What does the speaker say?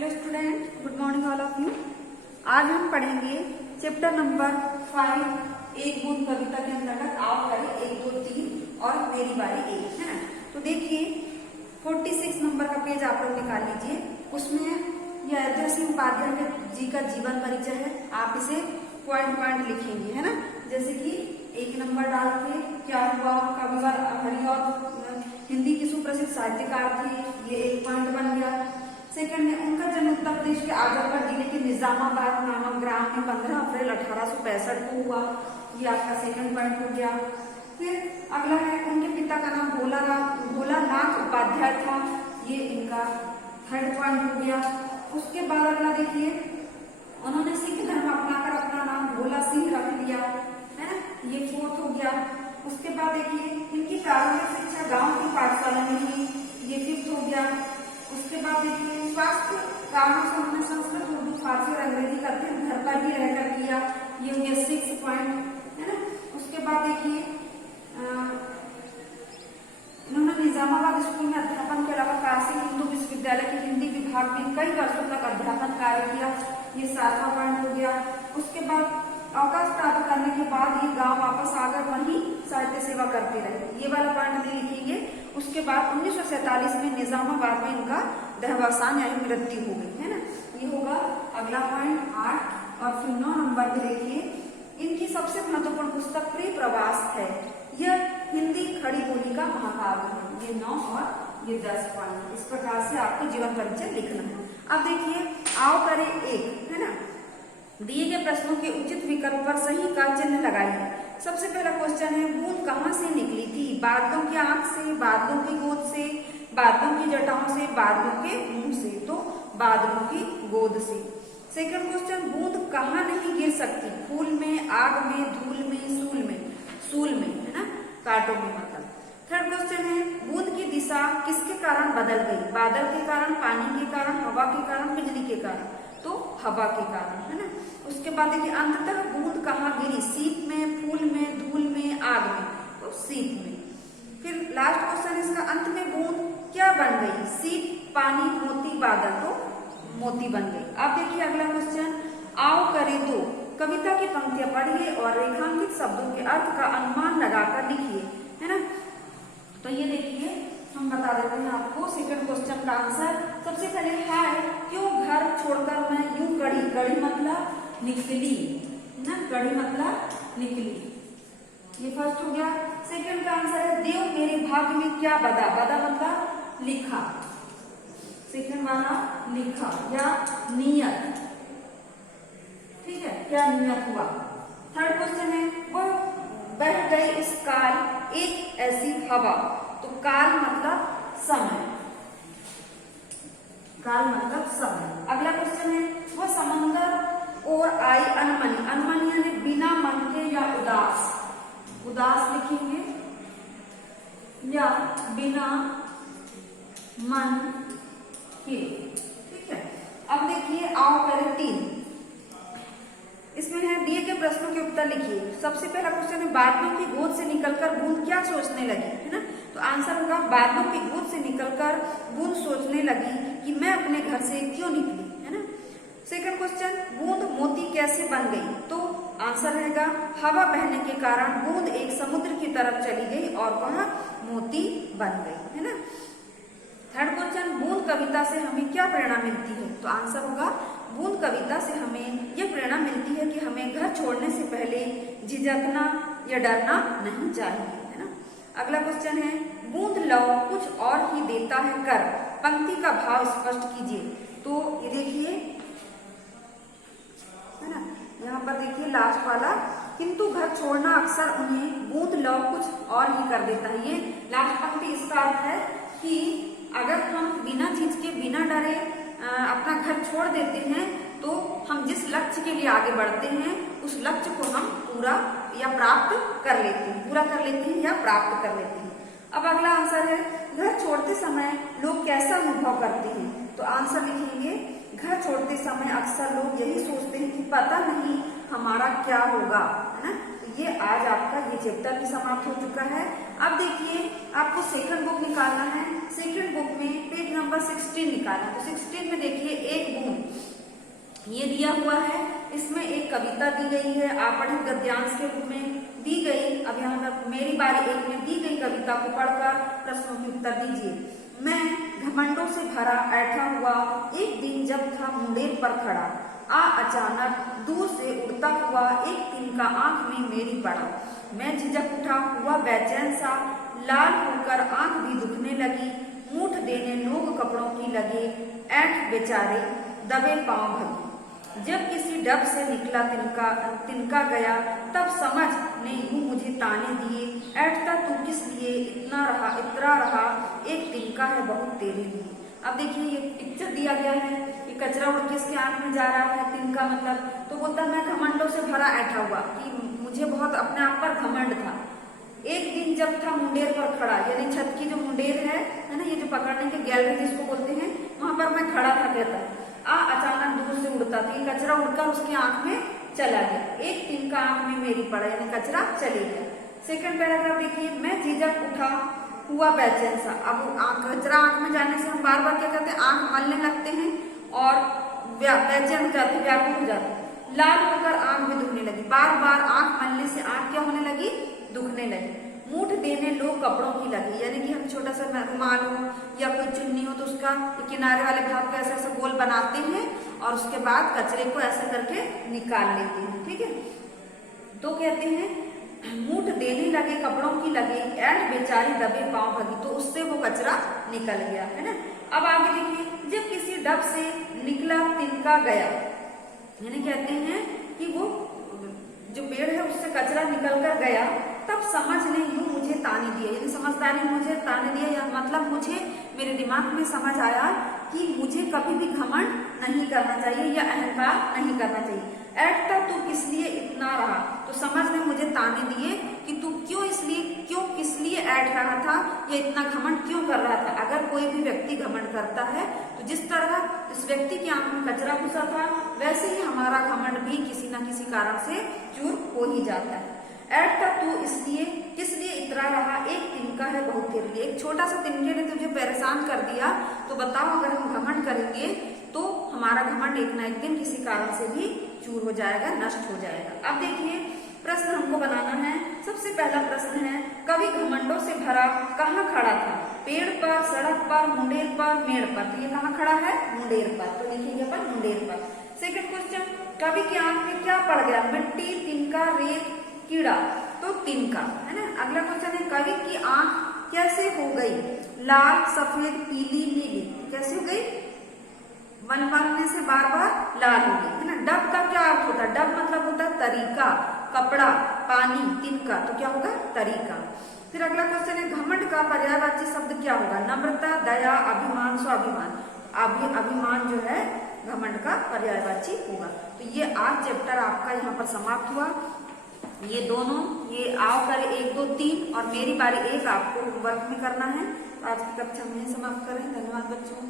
Hello student, good morning all of you. आज हम पढ़ेंगे चैप्टर नंबर 5 एक बूंद कविता के अंतर्गत आओ करें 1, 2, 3 और मेरी बारी 1 है ना। तो देखिए 46 नंबर का पेज आप लोग निकाल लीजिए। उसमें यह अयोध्या सिंह उपाध्याय जी का जीवन परिचय है। आप इसे पॉइंट पॉइंट लिखेंगे है ना। जैसे कि 1 नंबर डाल के क्या हुआ, कविवर हरिऔध हिंदी के सुप्रसिद्ध साहित्यकार थे, ये 1 पॉइंट बन गया। सेकंड में उनका जन्म उत्तर प्रदेश के आजमगढ़ जिले के निजामाबाद नामक ग्राम में 15 अप्रैल 1865 को हुआ, ये आपका सेकंड पॉइंट हो गया। फिर अगला है उनके पिता का नाम भोलानाथ उपाध्याय था, ये इनका थर्ड पॉइंट हो गया। उसके बाद अगला देखिए उन्होंने सिख धर्म अपनाकर अपना नाम भोला सिंह रख लिया है ना, ये 4th हो गया। उसके बाद देखिए इनकी प्रारंभिक शिक्षा गांव की पाठशाला में हुई, ये 5th हो गया। उसके बाद देखिए स्वास्थ्य कारणों से उन्होंने संस्कृत, उर्दू, फारसी और अंग्रेजी का अध्ययन घर पर ही रहकर किया, ये हो गया 6 पॉइंट है ना। उसके बाद देखिए इन्होंने निजामाबाद स्कूल में अध्यापन के अलावा काशी हिंदू विश्वविद्यालय के हिंदी विभाग में कई वर्षों तक अध्यापन कार्य किया, ये 7वां पॉइंट हो गया। उसके बाद अवकाश प्राप्त करने के बाद ये गांव वापस आकर वहीं साहित्य सेवा करते रहे, ये वाला पॉइंट नहीं लिखेंगे। उसके बाद 1947 में निजामाबाद में इनका देहावसान यानी मृत्यु हो गई है ना, ये होगा अगला पॉइंट 8। और फिर 9 नंबर पे देखिए इनकी सबसे महत्वपूर्ण पुस्तक प्रिय प्रवास है, यह हिंदी खड़ी बोली का महाकाव्य है, ये 9 और ये 10 पॉइंट। इस प्रकार से आपको जीवन परिचय लिखना है। अब देखिए आओ करें 1 है ना, दिए गए प्रश्नों के उचित विकल्प पर सही का चिन्ह लगाइए। सबसे पहला क्वेश्चन है बूंद कहाँ से निकली थी, बादलों की आंख से, बादलों की गोद से, बादलों की जटाओं से, बादलों के मुंह से, तो बादलों की गोद से। सेकंड क्वेश्चन बूंद कहाँ नहीं गिर सकती, फूल में, आग में, धूल में, सूल में है ना, कांटों में मतलब। थर्ड क्वेश्चन है बूंद की दिशा किसके कारण बदल गई, बादल के कारण, पानी के कारण, हवा के कारण, बिजली के कारण, तो हवा के कारण है ना। उसके बाद देखिए अंततः बूंद कहाँ गिरी, सीप में, फूल में, धूल में, आग में, तो सीप में। फिर लास्ट क्वेश्चन इसका अंत में बूंद क्या बन गई, सीप, पानी, मोती, बादल, तो मोती बन गई। अब देखिए अगला क्वेश्चन आओ करें 2, कविता की पंक्तियां पढ़िए और रेखांकित शब्दों के अर्थ का अनुमान लगाकर लिखिए है ना। तो ये देखिए हम बता देते हैं आपको सेकंड क्वेश्चन का आंसर। सबसे पहले है क्यों घर छोड़कर मैं यूं गढ़ी, गढ़ी मतलब निकली ना, गढ़ी मतलब निकली, ये फर्स्ट हो गया। सेकंड का आंसर है देव मेरे भाग्य में क्या बदा, बदा मतलब लिखा, सेकंड वाला लिखा या नियत, ठीक है, क्या नियत हुआ। थर्ड क्वेश्चन है वो बह गई इस काल एक ऐसी हवा, तो काल मतलब समय, काल मतलब समय। अगला क्वेश्चन है वह समंदर और आई अनमनी, अनमनी यानी बिना मन के या उदास, उदास लिखेंगे या बिना मन के, ठीक है। अब देखिए आओ करें 3, इसमें है दिए गए प्रश्नों के उत्तर लिखिए। सबसे पहला क्वेश्चन है बादलों की गोद से निकलकर बूंद क्या सोचने लगी है ना, तो आंसर होगा बादलों की गोद से निकलकर बूंद सोचने लगी कि मैं अपने घर से क्यों निकली है ना। सेकंड क्वेश्चन बूंद मोती कैसे बन गई, तो आंसर रहेगा हवा बहने के कारण बूंद एक समुद्र की तरफ चली गई और वह मोती बन गई है ना। थर्ड क्वेश्चन बूंद कविता से हमें क्या प्रेरणा मिलती है, तो आंसर होगा बूंद कविता से हमें यह प्रेरणा मिलती है कि हमें घर छोड़ने से पहले झिझकना या डरना नहीं चाहिए है ना। अगला क्वेश्चन है बूंद लव कुछ और ही देता है कर, पंक्ति का भाव स्पष्ट कीजिए, तो ये देखिए है ना, यहाँ पर देखिए लास्ट वाला किंतु घर छोड़ना अक्सर उन्हें बूंद लव कुछ और ही कर देता है, ये लास्ट पंक्ति इसका अर्थ है कि अगर हम बिना झिझके बिना डरे अपना घर छोड़ देते हैं तो हम जिस लक्ष्य के लिए आगे बढ़ते हैं उस लक्ष्य को हम पूरा या प्राप्त कर लेते हैं, पूरा कर लेते हैं या प्राप्त कर लेते हैं। अब अगला आंसर है घर छोड़ते समय लोग कैसा अनुभव करते हैं, तो आंसर लिखेंगे घर छोड़ते समय अक्सर लोग यही सोचते हैं कि पता नहीं हमारा क्या होगा है ना। तो ये आज आपका ये चैप्टर भी समाप्त हो चुका है। अब देखिए आपको सेकंड बुक निकालना है। सेकंड बुक में पेज नंबर नंबर 16 निकालना। तो 16 में देखिए एक बूंद ये दिया हुआ है, इसमें एक कविता दी गई है, आपठित गद्यांश के रूप में दी गई। अब यहाँ पर मेरी बारी एक में दी गई कविता को पढ़कर प्रश्नों के उत्तर दीजिए। मैं घमंडों से भरा ऐठा हुआ एक दिन जब था मुंडेर पर खड़ा, अचानक दूर से उड़ता हुआ एक तिनका आंख में मेरी पड़ा। मैं झिझक उठा हुआ बेचैन सा, लाल होकर आंख भी दुखने लगी, मूठ देने लोग कपड़ों की लगे, ऐठ बेचारे दबे पांव भगी। जब किसी डब से निकला तिनका गया, तब समझ ने यूं मुझे ताने दिए, ऐठता तू किस लिए इतरा रहा, एक तिनका है बहुत तेरे लिए। अब देखिए ये पिक्चर दिया गया है, ये कचरा उड़ के इसके आंख में जा रहा है, तिनका मतलब, तो बोलता मैं घमंडों से भरा ऐठा हुआ, कि मुझे बहुत अपने आप पर घमंड था। एक दिन जब था मुंडेर पर खड़ा, यानी छत की जो मुंडेर है ना, ये जो पकड़ने के गैलरी जिसको बोलते हैं, वहां पर मैं खड़ा था, कहता है अचानक दूर से उड़ता था, ये कचरा उड़कर उसकी आंख में चला गया, एक तिनका आंख में मेरी पड़ा, यानी कचरा चले गया। सेकंड पैराग्राफ देखिए, मैं झिझक उठा हुआ बेचैन सा। अब कचरा आंख में जाने से हम बार बार क्या करते हैं, आंख मलने लगते हैं और बेचैन हो जाते, व्याकुल हो जाते। लाल होकर आंख भी दुखने लगी, बार बार आंख मलने से आंख क्या होने लगी, दुखने लगी। मूठ देने लोग कपड़ों की लगी, यानी कि हम छोटा सा रुमाल हो या कोई चुन्नी हो तो उसका किनारे वाले भाग को ऐसा ऐसा गोल बनाते हैं और उसके बाद कचरे को ऐसा करके निकाल लेते हैं, ठीक है। तो कहते हैं मूठ देने लगे कपड़ों की लगे, ऐठ बेचारी दबे पांव भगी, तो उससे वो कचरा निकल गया, है ना। अब आगे देखिए, जब किसी डब से निकला तिनका गया, यानी कहते हैं कि वो जो पेड़ है उससे कचरा निकल कर गया, तब समझ ने यूं मुझे ताने दिए, यानी समझदारी ने मुझे ताने दिया, या मतलब मुझे मेरे दिमाग में समझ आया कि मुझे कभी भी घमंड नहीं करना चाहिए या अहंकार नहीं करना चाहिए। ऐठता तू किस लिए इतना रहा, तो समझ ने मुझे ताने दिए कि तू क्यों किस लिए ऐठ रहा था, या इतना घमंड क्यों कर रहा था। अगर कोई भी व्यक्ति घमंड करता है तो जिस तरह इस व्यक्ति की आंख में कचरा घुसा था, वैसे ही हमारा घमंड भी किसी न किसी कारण से चूर हो ही जाता है। ऐठता तू इसलिए किस लिए इतरा रहा, एक तिनका है बहुत तेरे लिए, एक छोटा सा तिनके ने तुझे परेशान कर दिया, तो बताओ अगर हम घमंड करेंगे तो हमारा घमंड एक ना एक दिन किसी कारण से भी चूर हो जाएगा, नष्ट हो जाएगा। अब देखिए प्रश्न हमको बनाना है। सबसे पहला प्रश्न है, कवि घमंडों से भरा कहाँ खड़ा था, पेड़ पर, सड़क पर, मुंडेर पर, मेड़ पर। तो ये कहाँ खड़ा है, मुंडेर पर, तो लिखेंगे अपन मुंडेर पर। सेकंड क्वेश्चन, कवि की आंख में क्या पड़ गया, मिट्टी, तिनका, रेत, कीड़ा, तो तिनका, है ना। अगला क्वेश्चन है, कवि की आंख कैसे हो गई, लाल, सफेद, पीली, नीली, कैसे हो गई, वन बनने से बार बार लाल हो गई, है ना। डब का क्या अर्थ होता है, डब मतलब होता है तरीका, कपड़ा, पानी, तिनका, तो क्या होगा, तरीका। फिर अगला क्वेश्चन है, घमंड का पर्यायवाची शब्द क्या होगा, नम्रता, दया, अभिमान, स्वाभिमान। अभिमान जो है घमंड का पर्यायवाची होगा। तो ये आज चैप्टर आपका यहाँ पर समाप्त हुआ। ये दोनों, ये आओ करे 1, 2, 3 और मेरी बारी 1 आपको वर्क में करना है। तो आज की कक्षा में समाप्त करें। धन्यवाद बच्चों।